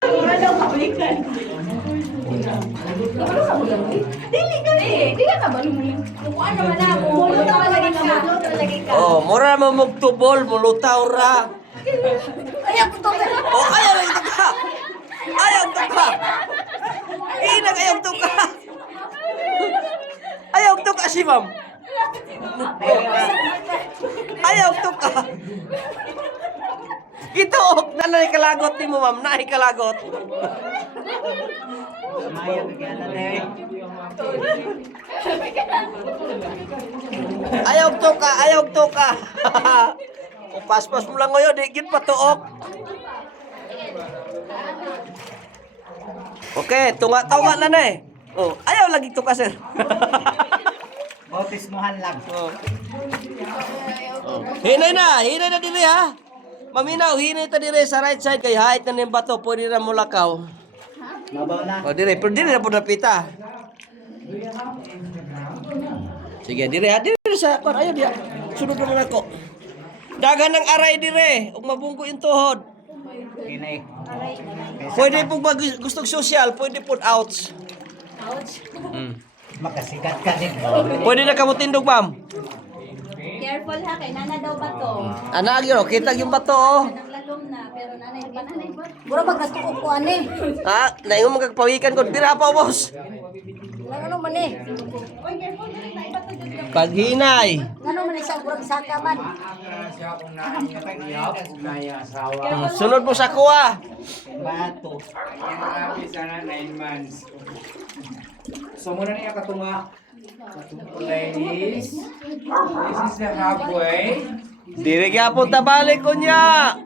Oh, mura mo magtubol, mulutaw ra. Ayaw ko to. Oh, ayaw lang ito ka. Ayaw ito ka. Inag, ayaw ito ka. Ayaw ito ka si ma'am. Ayaw ito ka. Ito, nanay kalagot ni mo, ma'am. Nanay kalagot. Ayaw ito ka, ayaw ito ka. O paspas mo lang ngayon, digit patuok. Okay, tunga-tunga na na eh. Oh, ayaw lagi ito ka, sir. Bautismuhan lang. Oh. Hinay na dire ha. Maminaw, hinay ta dire sa right side kay height na ning bato, pwede na mulakaw. Mabaw na. O dire, pero dire na po napita. Sige, dire ha, dire sa kon ayo dia. Sunod na ako. Dagan ng aray dire, ug mabungko yung tuhod. Kinay. Pwede po pag gustong social, pwede po outs. Makasikat ka din. Pwede na kamutindog, ma'am. Careful ha, kay nana daw ba to? Anak, yun, kita yung bato, oh. Naglalom na, pero nanay ba? Mura maggasto ko po ani. Ha? Naingon magkagpawikan ko. Dira pa, boss. Lang ano man eh. Paghinay. Ano man isang kurang saka man. Sunod mo sa kuha. Bato. Sana 9 months. So muna niya katunga. Ladies, this is the halfway. Diri gyapon ta balik ko niya.